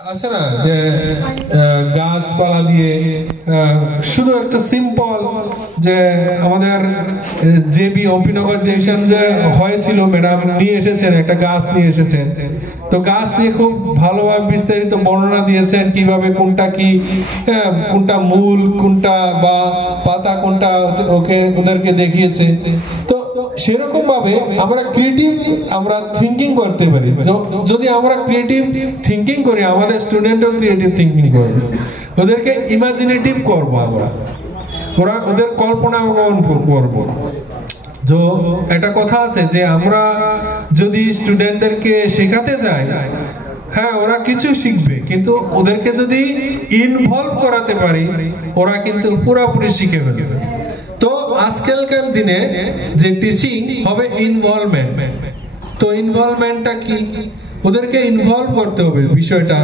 আছে না যে গাছপালা দিয়ে শুধু একটা সিম্পল যে আমাদের জেবি অপিনগর জেকশন যে হয়েছিল, ম্যাডাম নিয়ে এসেছেন, একটা গাছ নিয়ে এসেছেন। তো গাছ নিয়ে খুব ভালোভাবে বিস্তারিত বর্ণনা দিয়েছেন, কিভাবে কোনটা কি, কোনটা মূল কোনটা বা পাতা কোনটা, ওদেরকে দেখিয়েছে। তো সেরকম ভাবে আমরা ক্রিয়েটিভ আমরা থিঙ্কিং করতে পারি। যদি আমরা ক্রিয়েটিভ থিঙ্কিং করি, আমাদের স্টুডেন্টও ক্রিয়েটিভ থিঙ্কিং করবে, ওদেরকে ইমাজিনেটিভ করবো আমরা, ওদের কল্পনা করবো। তো একটা কথা আছে যে আমরা যদি স্টুডেন্টদেরকে শেখাতে যাই, হ্যাঁ ওরা কিছু শিখবে, কিন্তু ওদেরকে যদি ইনভলভ করাতে পারি ওরা কিন্তু পুরোপুরি শিখে ফেলবে। তো আজকালকার দিনে যে টিচিং হবে ইনভলভমেন্ট। তো ইনভলভমেন্টটা কি? ওদেরকে ইনভলভ করতে হবে বিষয়টা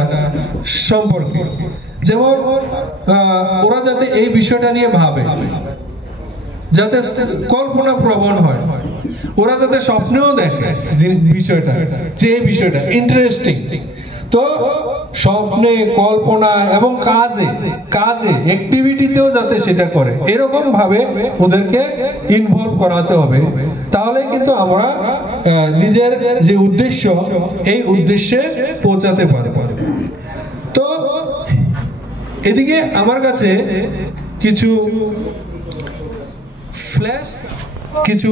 সম্পর্কে। যেমন ওরা যাতে এই বিষয়টা নিয়ে ভাবে, যাতে কল্পনা প্রবণ হয়, ওরা যাতে স্বপ্নেও দেখে যে বিষয়টা, যে এই বিষয়টা ইন্টারেস্টিং। তো স্বপ্নে, কল্পনা এবং কাজে অ্যাক্টিভিটিতেও যাতে সেটা করে, এরকম ভাবে ওদেরকে ইনভলভ করাতে হবে। তাহলে কিন্তু আমরা নিজের যে উদ্দেশ্য, এই উদ্দেশ্যে পৌঁছাতে পারবো। তো এদিকে আমার কাছে কিছু কিছু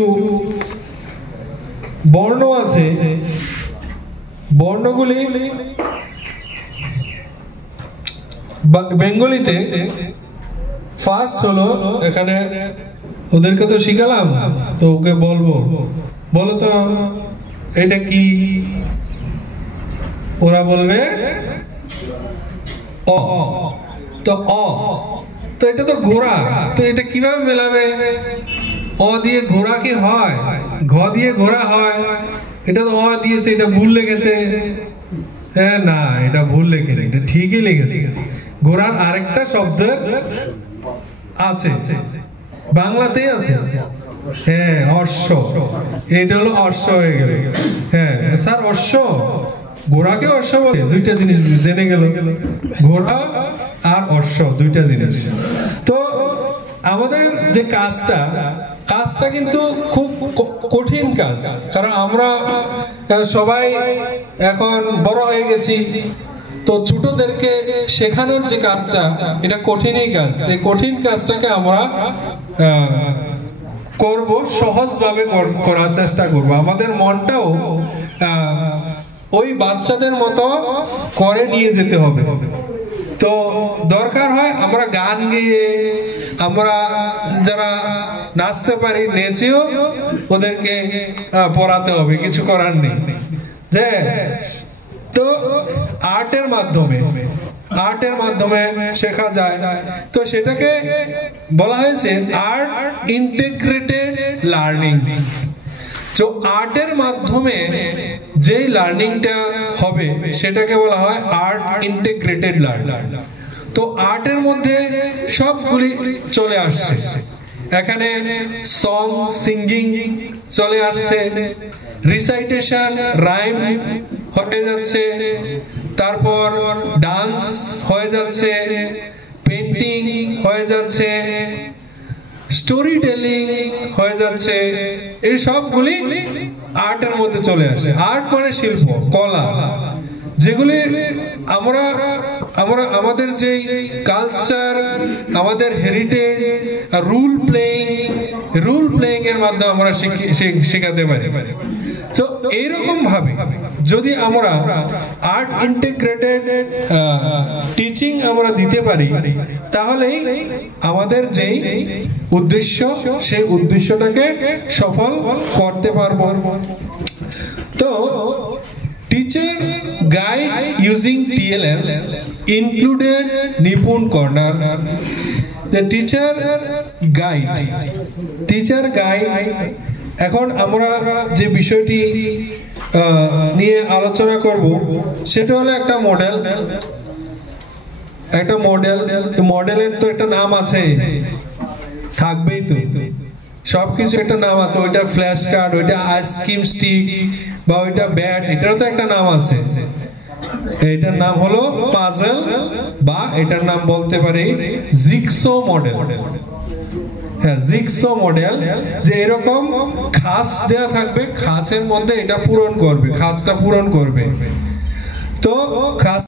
বর্ণ আছে। বর্ণগুলি বেঙ্গলিতে ফার্স্ট হলো, এখানে ওদেরকে তো শিখালাম, তো ওকে বলবো, বলো তো এটা কি? ওরা বলবে অ। তো অ, তো এটা তো ঘোড়া, তো এটা কিভাবে মেলাবে? অ দিয়ে ঘোড়া কি হয়? ঘ দিয়ে ঘোড়া হয়? এটা তো অ দিয়েছে, এটা ভুল লেগেছে। হ্যাঁ না, এটা ভুল লেখে, এটা ঠিকই লেগেছে। ঘোড়ার আরেকটা শব্দ আছে, বাংলাতেই আছে, হ্যাঁ অশ্ব। এটা হলো অশ্ব হয়ে গেল। হ্যাঁ স্যার, অশ্ব, ঘোড়াকে অশ্ব বলে? দুইটা জিনিস জেনে গেল, ঘোড়া আর অশ্ব দুইটা জিনিস। তো আমাদের যে কাজটা কিন্তু খুব কঠিন কাজ, কারণ আমরা সবাই এখন বড় হয়ে গেছি। তো ছোটদেরকে শেখানোর যে কাজটা, এটা কঠিনই কাজ। এই কঠিন কাজটাকে আমরা করব, সহজভাবে করার চেষ্টা করব। আমাদের মনটাও ওই বাচ্চাদের মতো করে নিয়ে যেতে হবে। তো দরকার হয় আমরা গান গেয়ে, আমরা যারা নাচতে পারি নেচেও ওদেরকে পড়াতে হবে, কিছু করার নেই। তো আর্টের মাধ্যমে শেখা যায়। তো সেটাকে বলা হয়েছে আর্ট ইন্টিগ্রেটেড লার্নিং। তো আর্টের মাধ্যমে যে লার্নিংটা হবে সেটাকে বলা হয় আর্ট ইন্টিগ্রেটেড লার্নিং। তো আর্টের মধ্যে সবগুলি চলে আসছে এখানে। সং, সিঙ্গিং চলে আসছে, রিসাইটেশন, রাইম হয়ে যাচ্ছে, তারপর ডান্স হয়ে যাচ্ছে, পেন্টিং হয়ে যাচ্ছে, স্টোরি টেলিং হয়ে যাচ্ছে। এই সবগুলি আর্টের মধ্যে চলে আসে। আর্ট মানে শিল্প, কলা, যেগুলি আমরা আমাদের যে কালচার, আমাদের হেরিটেজ, রুল প্লেইং এর মাধ্যমে আমরা শেখাতে পারি। তো এইরকম ভাবে যদি আমরা আর্ট ইন্টিগ্রেটেড টিচিং আমরা দিতে পারি, তাহলেই আমাদের যেই উদ্দেশ্য, সেই উদ্দেশ্যটাকে সফল করতে পারবো। তো teacher guide using TLMs included Nipun Corner. The teacher guide এখন আমরা যে বিষয়টি নিয়ে আলোচনা করব সেটা হলো একটা মডেলের তো একটা নাম আছে, থাকবেই তো, সবকিছু একটা নাম আছে। ওইটা ফ্ল্যাশ কার্ড, ওইটা আইসক্রিম স্টিক, বা ওইটা ব্যাট, এটারও তো একটা নাম আছে। এটার নাম হলো পাজল, বা এটার নাম বলতে পারি জিগসো মডেল। হ্যাঁ, জিগসো মডেল, যে এরকম খাঁজ দেয়া থাকবে, খাঁচের মধ্যে এটা পূরণ করবে, খাঁচটা পূরণ করবে। তো খাঁচ